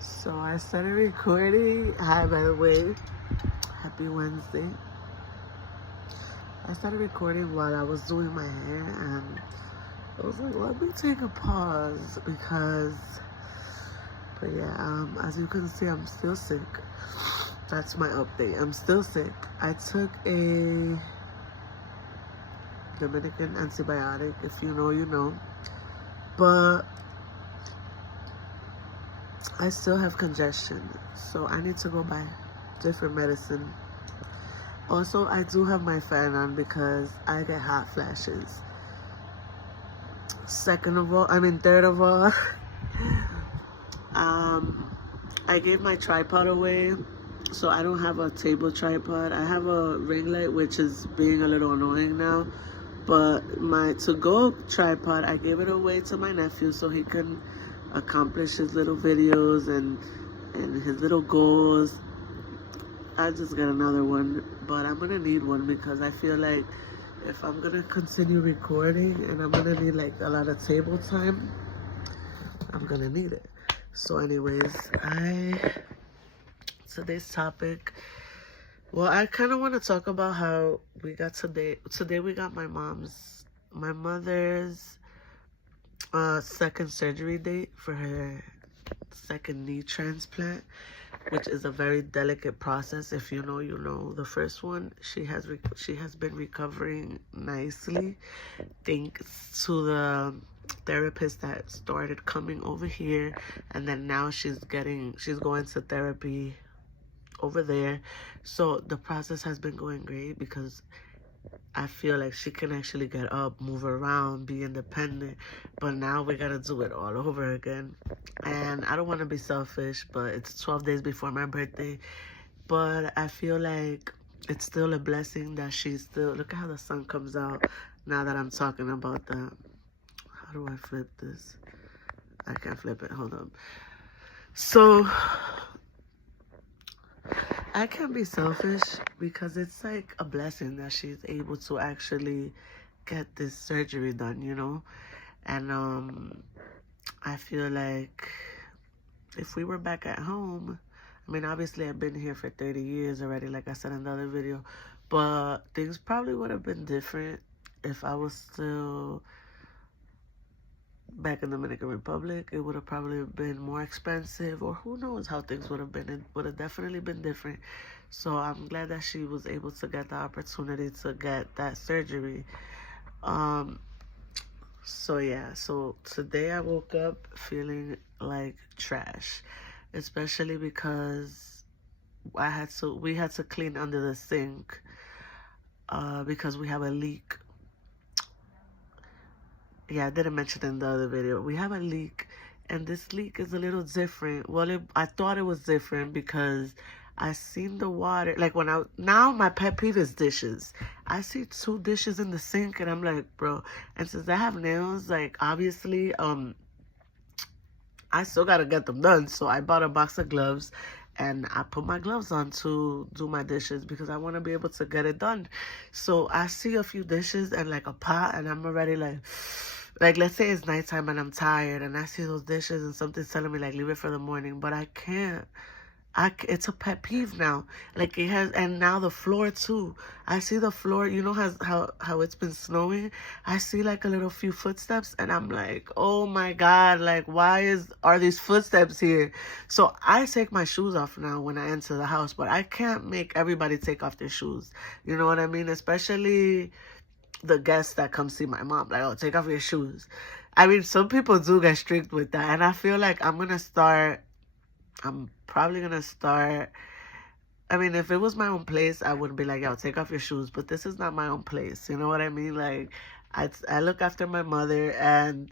So I started recording. Hi, by the way. Happy Wednesday. I started recording while I was doing my hair, and I was like, let me take a pause but yeah, as you can see, I'm still sick. That's my update. I'm still sick. I took a Dominican antibiotic. If you know, you know. But I still have congestion, so I need to go buy different medicine. Also, I do have my fan on because I get hot flashes. Third of all, I gave my tripod away, so I don't have a table tripod. I have a ring light, which is being a little annoying now. But my to-go tripod, I gave it away to my nephew so he can accomplish his little videos and his little goals. I just got another one, but I'm gonna need one because I feel like if I'm gonna continue recording and I'm gonna need like a lot of table time, I'm gonna need it. So anyways, today's topic, well, I kind of want to talk about how we got today we got my mother's second surgery date for her second knee transplant, which is a very delicate process. If you know, you know. The first one, she has been recovering nicely, thanks to the therapist that started coming over here, and then now she's going to therapy over there. So the process has been going great because I feel like she can actually get up, move around, be independent. But now we gotta do it all over again. And I don't want to be selfish, but it's 12 days before my birthday. But I feel like it's still a blessing that she's still... Look at how the sun comes out now that I'm talking about that. How do I flip this? I can't flip it. Hold on. So I can't be selfish because it's like a blessing that she's able to actually get this surgery done, you know? And I feel like if we were back at home, I mean, obviously I've been here for 30 years already, like I said in the other video, but things probably would have been different if I was still back in the Dominican Republic. It would have probably been more expensive, or who knows how things would have been. It would have definitely been different. So I'm glad that she was able to get the opportunity to get that surgery. So yeah, so today I woke up feeling like trash, especially because we had to clean under the sink because we have a leak. Yeah, I didn't mention in the other video. We have a leak, and this leak is a little different. Well, I thought it was different because I seen the water. Like now my pet peeve is dishes. I see 2 dishes in the sink, and I'm like, bro. And since I have nails, like obviously, I still gotta get them done. So I bought a box of gloves, and I put my gloves on to do my dishes because I want to be able to get it done. So I see a few dishes and like a pot, and I'm already like, let's say it's nighttime and I'm tired and I see those dishes and something's telling me like leave it for the morning, but I can't. It's a pet peeve now. Like it has, and now the floor too. I see the floor. You know how it's been snowing. I see like a little few footsteps, and I'm like, oh my god! Like are these footsteps here? So I take my shoes off now when I enter the house, but I can't make everybody take off their shoes. You know what I mean? Especially the guests that come see my mom. Like, oh, take off your shoes. I mean, some people do get strict with that, and I feel like I'm probably gonna start. I mean, if it was my own place, I would be like, yo, take off your shoes. But this is not my own place. You know what I mean? Like, I look after my mother, and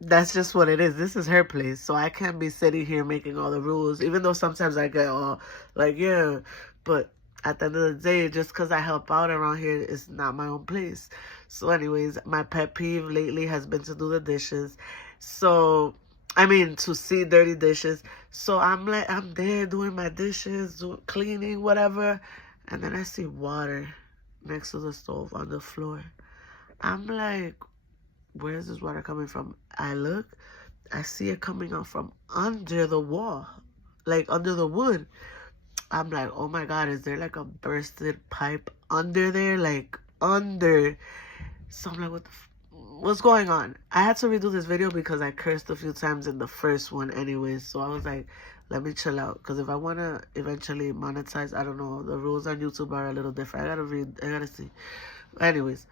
that's just what it is. This is her place. So I can't be sitting here making all the rules, even though sometimes I get all like, yeah. But at the end of the day, just because I help out around here, it's not my own place. So anyways, my pet peeve lately has been to do the dishes. So I mean, to see dirty dishes. So I'm there doing my dishes, cleaning, whatever. And then I see water next to the stove on the floor. I'm like, where is this water coming from? I look, I see it coming out from under the wall, like under the wood. I'm like, oh my God, is there like a bursted pipe under there? Like under. So I'm like, what's going on? I had to redo this video because I cursed a few times in the first one anyways. So I was like, let me chill out. Because if I want to eventually monetize, I don't know, the rules on YouTube are a little different. I gotta see. Anyways,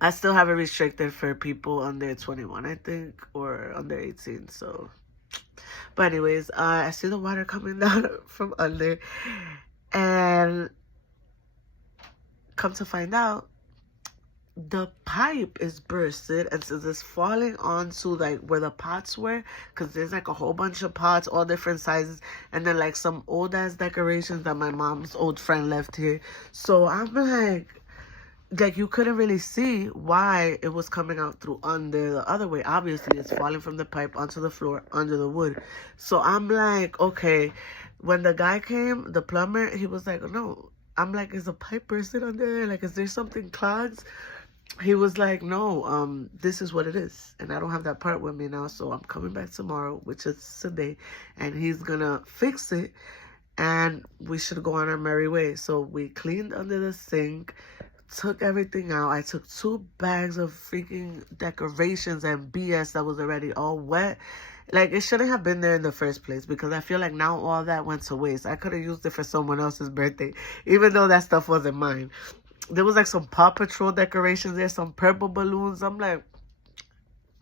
I still have it restricted for people under 21, I think, or under 18. So, but anyways, I see the water coming down from under, and come to find out, the pipe is bursted, and since it's falling onto like where the pots were, because there's like a whole bunch of pots, all different sizes, and then like some old ass decorations that my mom's old friend left here. So I'm like you couldn't really see why it was coming out through under the other way. Obviously it's falling from the pipe onto the floor under the wood. So I'm like, okay. When the guy came, the plumber, he was like, no. I'm like, is a pipe bursted under there? Like, is there something clogged? He was like, no, this is what it is. And I don't have that part with me now, so I'm coming back tomorrow, which is today, and he's gonna fix it, and we should go on our merry way. So we cleaned under the sink, took everything out. I took 2 bags of freaking decorations and BS that was already all wet. Like, it shouldn't have been there in the first place, because I feel like now all that went to waste. I could have used it for someone else's birthday, even though that stuff wasn't mine. There was like some Paw Patrol decorations there, some purple balloons. I'm like,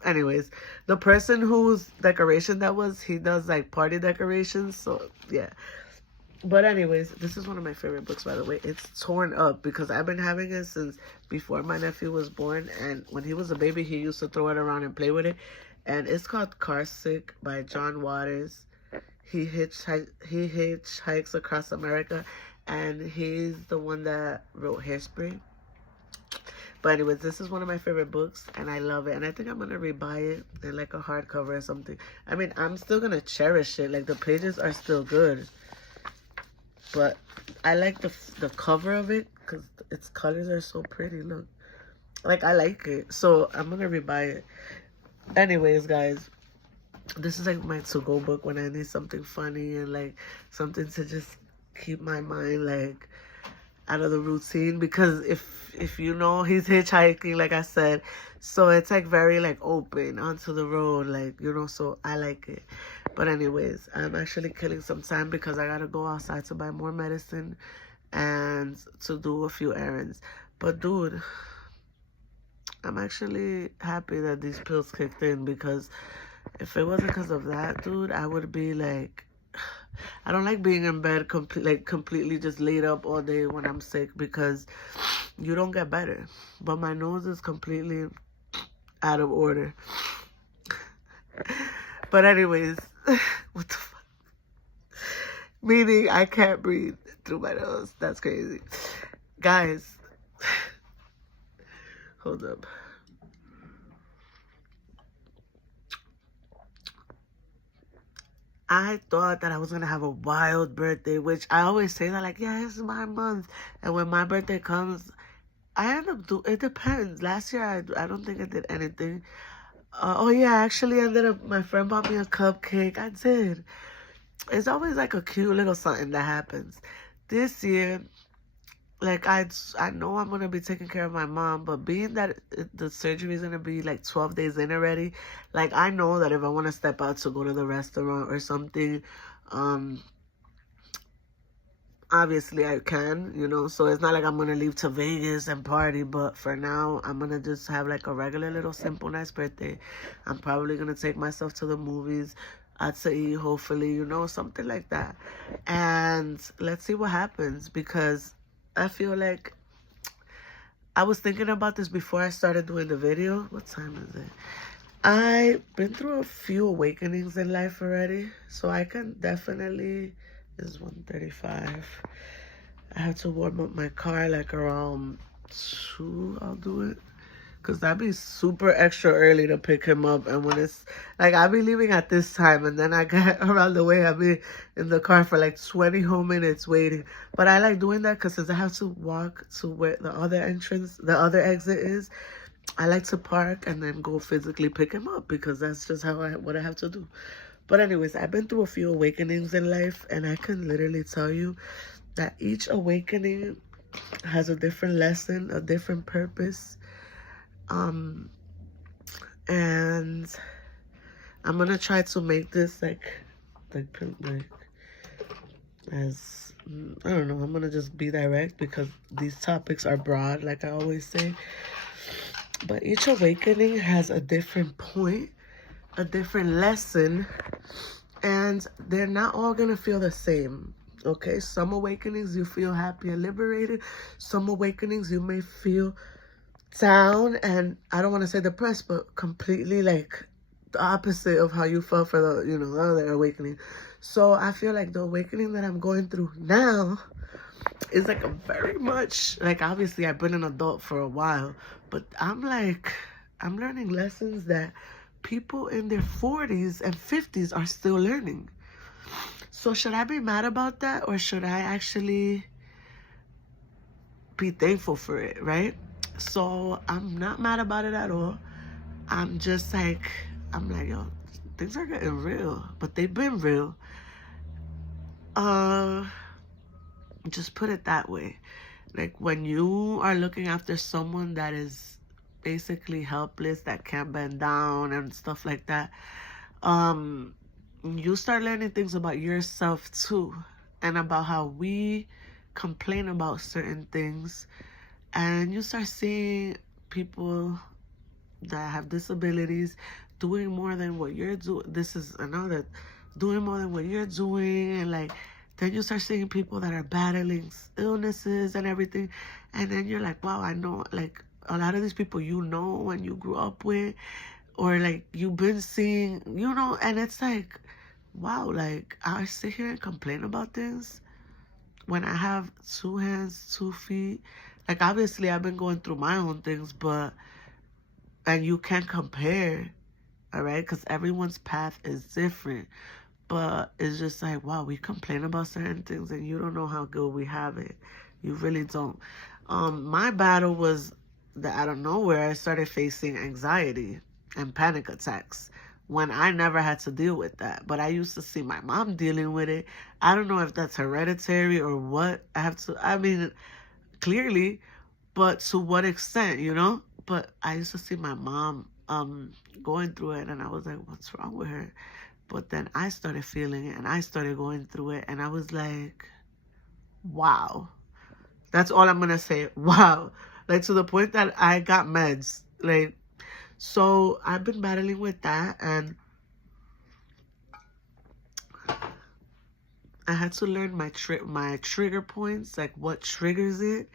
anyways, the person whose decoration that was, he does like party decorations. So yeah. But anyways, this is one of my favorite books, by the way. It's torn up because I've been having it since before my nephew was born. And when he was a baby, he used to throw it around and play with it. And it's called Car Sick by John Waters. He hitchhikes across America. And he's the one that wrote Hairspray. But anyways, this is one of my favorite books, and I love it. And I think I'm going to rebuy it in like a hardcover or something. I mean, I'm still going to cherish it. Like, the pages are still good. But I like the cover of it because its colors are so pretty. Look. Like, I like it. So I'm going to rebuy it. Anyways, guys. This is like my to-go book when I need something funny and like something to just keep my mind like out of the routine, because if you know, he's hitchhiking, like I said, so it's like very like open onto the road, like, you know, so I like it. But anyways, I'm actually killing some time because I gotta go outside to buy more medicine and to do a few errands. But dude, I'm actually happy that these pills kicked in, because if it wasn't because of that, dude, I would be like, I don't like being in bed completely just laid up all day when I'm sick, because you don't get better. But my nose is completely out of order. But anyways, what the fuck? Meaning I can't breathe through my nose. That's crazy. Guys, hold up. I thought that I was going to have a wild birthday, which I always say that, like, yeah, it's my month. And when my birthday comes, I end up it depends. Last year, I don't think I did anything. Oh, yeah, I actually ended up, my friend bought me a cupcake. I did. It's always like a cute little something that happens. This year, like, I know I'm going to be taking care of my mom, but being that the surgery is going to be like 12 days in already, like, I know that if I want to step out to go to the restaurant or something, obviously I can, you know, so it's not like I'm going to leave to Vegas and party, but for now, I'm going to just have like a regular little simple nice birthday. I'm probably going to take myself to the movies, out to eat, hopefully, you know, something like that. And let's see what happens, because I feel like I was thinking about this before I started doing the video. What time is it? I've been through a few awakenings in life already, so I can definitely... It's 1:35. I have to warm up my car like around 2. I'll do it. Because that'd be super extra early to pick him up. And when it's, like, I'll be leaving at this time. And then I get around the way, I'll be in the car for like 20 whole minutes waiting. But I like doing that because since I have to walk to where the other exit is, I like to park and then go physically pick him up because that's just what I have to do. But anyways, I've been through a few awakenings in life, and I can literally tell you that each awakening has a different lesson, a different purpose. And I'm gonna try to make this like as, I don't know, I'm gonna just be direct because these topics are broad, like I always say. But each awakening has a different point, a different lesson, and they're not all gonna feel the same. Okay, some awakenings you feel happy and liberated. Some awakenings you may feel down, and I don't want to say depressed, but completely like the opposite of how you felt for the, you know, the other awakening. So I feel like the awakening that I'm going through now is like a very much, like, obviously I've been an adult for a while, but I'm learning lessons that people in their 40s and 50s are still learning. So should I be mad about that, or should I actually be thankful for it, right? So I'm not mad about it at all. I'm just like, yo, things are getting real, but they've been real. Just put it that way. Like, when you are looking after someone that is basically helpless, that can't bend down and stuff like that, you start learning things about yourself too, and about how we complain about certain things, and you start seeing people that have disabilities doing more than what you're doing. This is another, doing more than what you're doing, and like, then you start seeing people that are battling illnesses and everything, and then you're like, wow, I know, like, a lot of these people, you know, when you grew up with, or like you've been seeing, you know, and it's like, wow, like, I sit here and complain about things when I have 2 hands, 2 feet. Like, obviously I've been going through my own things, but, and you can't compare, all right, because everyone's path is different. But it's just like, wow, we complain about certain things and you don't know how good we have it. You really don't. My battle was that out of nowhere, I started facing anxiety and panic attacks when I never had to deal with that. But I used to see my mom dealing with it. I don't know if that's hereditary or what. I mean, clearly, but to what extent, you know? But I used to see my mom going through it, and I was like, what's wrong with her? But then I started feeling it, and I started going through it, and I was like, wow. That's all I'm gonna say. Wow. Like, to the point that I got meds. Like, so I've been battling with that, and I had to learn my trigger points, like what triggers it,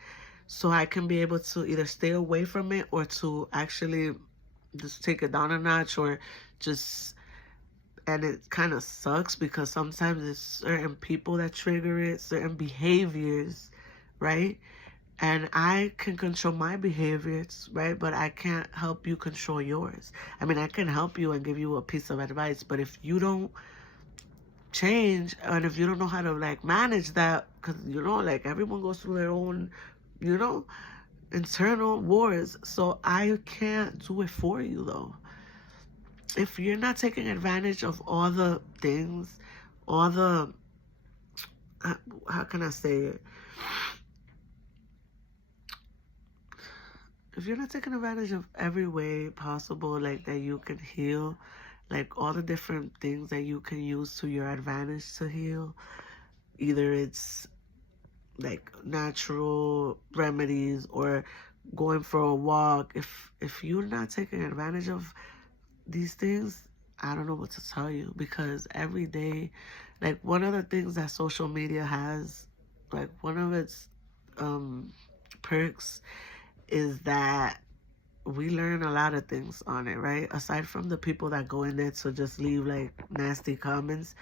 so I can be able to either stay away from it or to actually just take it down a notch, or just, and it kind of sucks because sometimes it's certain people that trigger it, certain behaviors, right? And I can control my behaviors, right? But I can't help you control yours. I mean, I can help you and give you a piece of advice, but if you don't change, and if you don't know how to like manage that, because, you know, like, everyone goes through their own, you know, internal wars. So I can't do it for you, though. If you're not taking advantage of all the things, all the, how can I say it? If you're not taking advantage of every way possible, like, that you can heal, like all the different things that you can use to your advantage to heal, either it's like natural remedies or going for a walk, if you're not taking advantage of these things, I don't know what to tell you. Because every day, like, one of the things that social media has, like, one of its perks is that we learn a lot of things on it, right? Aside from the people that go in there to just leave like nasty comments,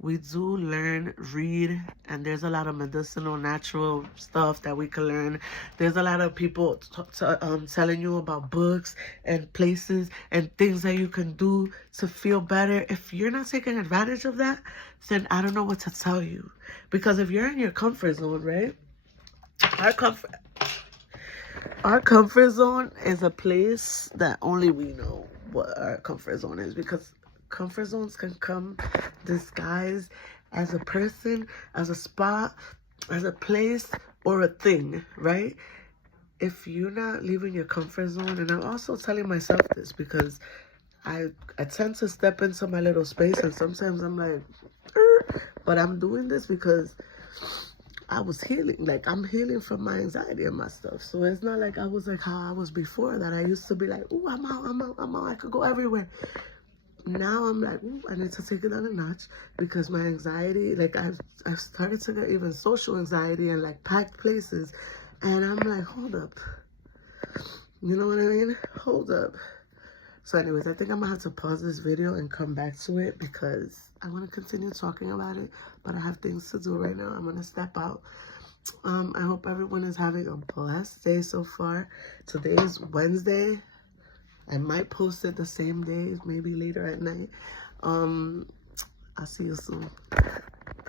we do learn, read, and there's a lot of medicinal, natural stuff that we can learn. There's a lot of people telling you about books and places and things that you can do to feel better. If you're not taking advantage of that, then I don't know what to tell you. Because if you're in your comfort zone, right? Our comfort zone is a place that only we know what our comfort zone is, because comfort zones can come disguised as a person, as a spot, as a place, or a thing, right? If you're not leaving your comfort zone, and I'm also telling myself this because I tend to step into my little space, and sometimes I'm like, but I'm doing this because I was healing. Like, I'm healing from my anxiety and my stuff. So it's not like I was like how I was before, that I used to be like, ooh, I'm out, I could go everywhere. Now I'm like, ooh, I need to take it down a notch, because my anxiety, like I've started to get even social anxiety and like packed places. And I'm like, hold up. You know what I mean? Hold up. So anyways, I think I'm gonna have to pause this video and come back to it, because I want to continue talking about it, but I have things to do right now. I'm gonna step out. I hope everyone is having a blessed day so far. Today is Wednesday. I might post it the same day, maybe later at night. I'll see you soon.